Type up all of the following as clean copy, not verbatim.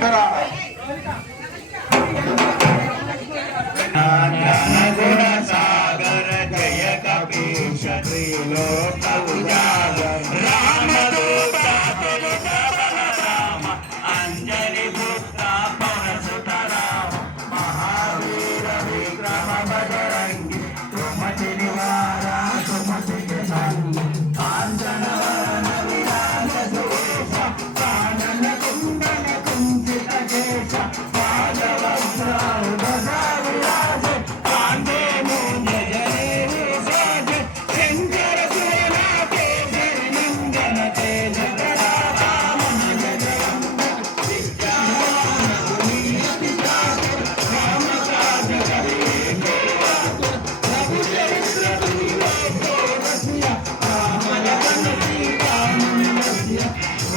అందరా గుణ సాగర జయ కపీశ త్రిలోక ఉజాగర రామదూత రామ అంజలి పుత్ర పరసుత రామ మహావీర విక్రమ బజరంగి తుమతి నివార తుమతి సంగి కాంచన వరణ విరాజ దేశ కానన కుండల కుంచిత కేశ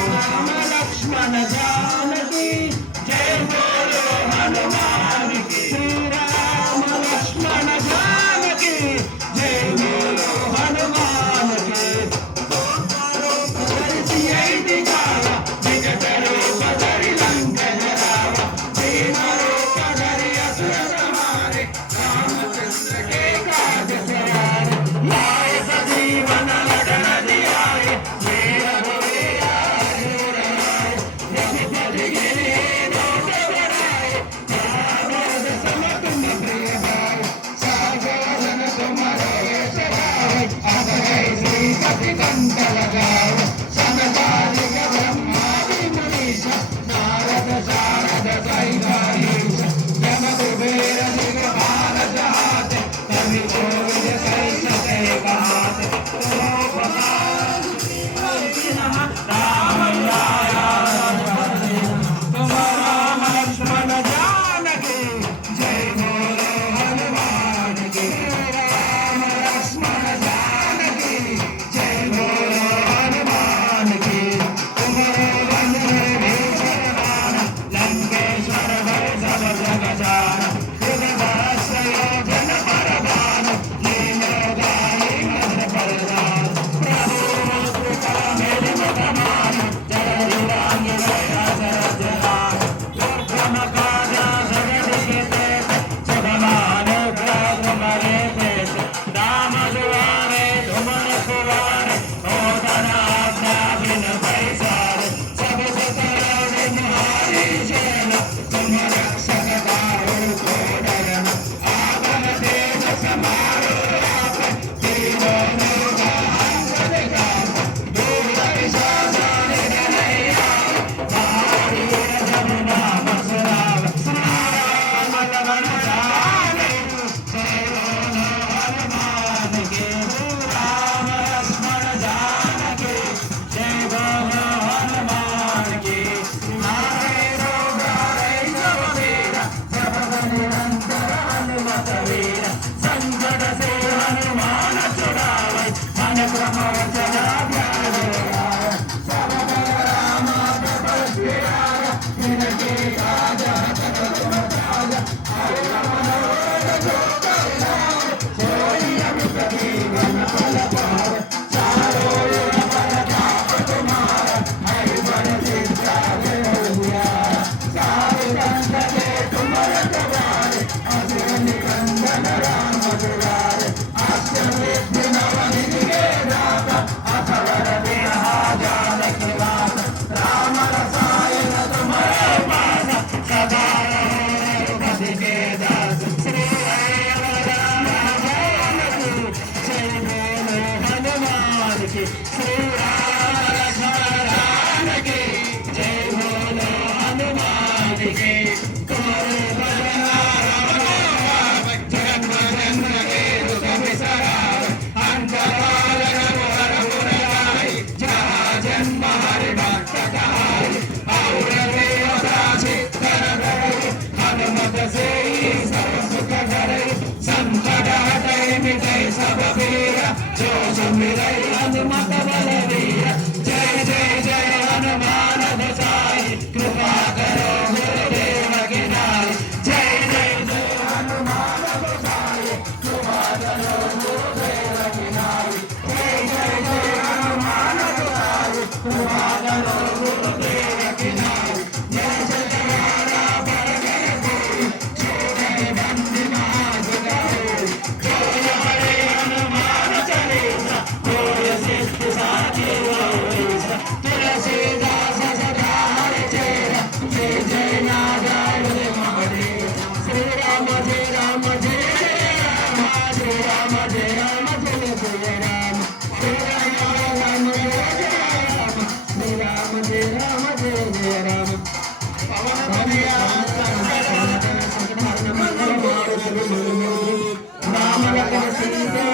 लक्ष्मण जानकी जय बोलो हनुमान की राम लक्ष्मण जानकी जय बोलो हनुमान की दिखावा विकट रूप धरि लंक जरावा भीम रूप धरि असुर संहारे रामचंद्र के काज सवारे लाए सजीवन लखन जियाए हनुमत बलवीर जय जय जय हनुमान गोसाई कृपा करो गुरुदेव की नाई जय जय जय हनुमान गोसाई कृपा करो गुरुदेव की नाई जय जय जय हनुमान गोसाई कृपा करो गुरुदेव की नाई जय जय जय